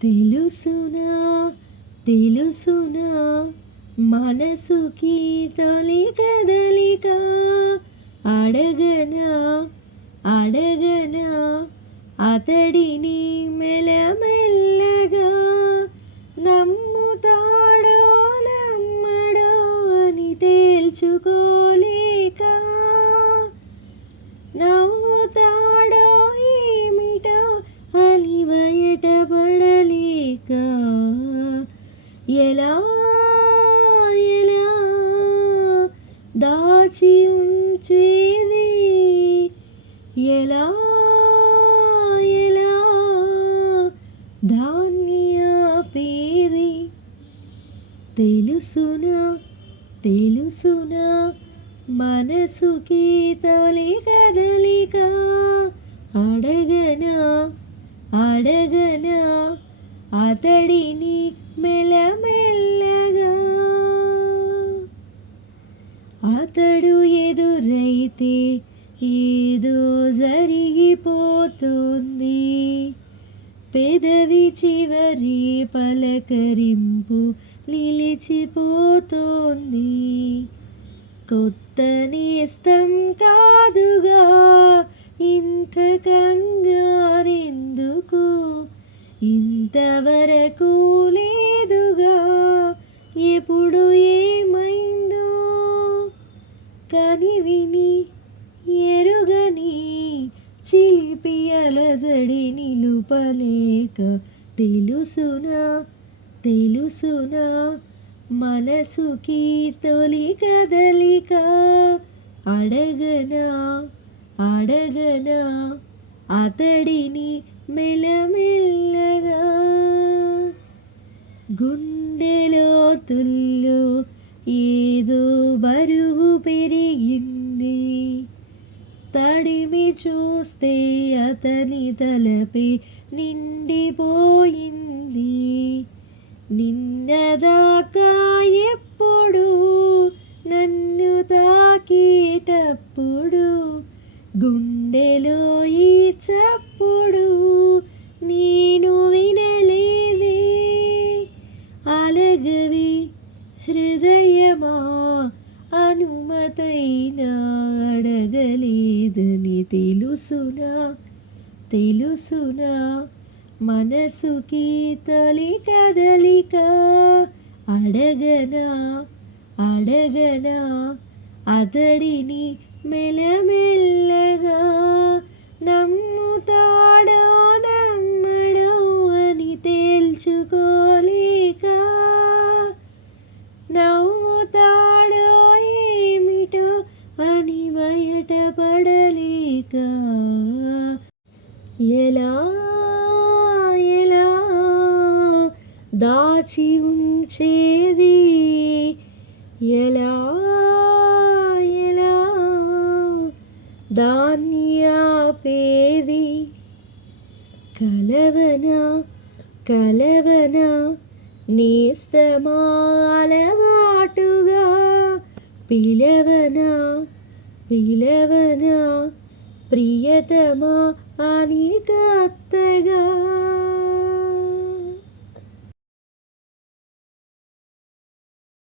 తెలుసునా తెలుసునా మనసుకి తొలి కదలిక అడగనా అడగనా అతడిని మెల్లమెల్లగా నమ్ముతాడో నమ్మడో అని తేల్చుకోలేక నవ్వుతాడో ఏమిటో అని బయటపడలేక ఎలా ఎలా దాచి ఉంచేది ఎలా ఎలా దాన్ని ఆపేది తెలుసునా తెలుసునా మనసుకి తొలి కదలిక అడగనా అడగనా అతడిని మెల్లమెల్లగా అతడు ఎదురైతే ఏదో జరిగిపోతుంది పెదవి చివరి పలకరింపు నిలిచిపోతోంది కొత్త నేస్తం కాదుగా ఇంత కంగారెందుకు ఇంతవరకు లేదుగా ఎప్పుడు ఏమైందో కని విని ఎరుగని చిలిపి అలజడి నిలుపలేక తెలుసునా తెలుసునా మనసుకి తొలి కదలిక అడగనా అడగనా అతడిని మెల్లమెల్లగా గుండెలో తుల్లో ఏదో బరువు పెరిగింది తడిమి చూస్తే అతని తలపై నిండిపోయింది నిన్నదాకా ఎప్పుడు నన్ను తాకేటప్పుడు గుండెలో ఈ చప్పుడు నేను వినలేదే అలగవి హృదయమా అనుమతైనా అడగలేదని తెలుసునా తెలుసునా మనసుకి తొలి కదలిక అడగనా అడగనా అతడిని మెల్లమెల్లగా నమ్ముతాడో నమ్మడో అని తేల్చుకోలేక నవ్వుతాడో ఏమిటో అని బయటపడలేక ఎలా ఎలా దాచి ఉంచేది ఎలా ఎలా దాన్ని ఆపేది కలవనా కలవనా నేస్తమా అలవాటుగా పిలవనా పిలవనా ప్రియతమా అని కొత్తగా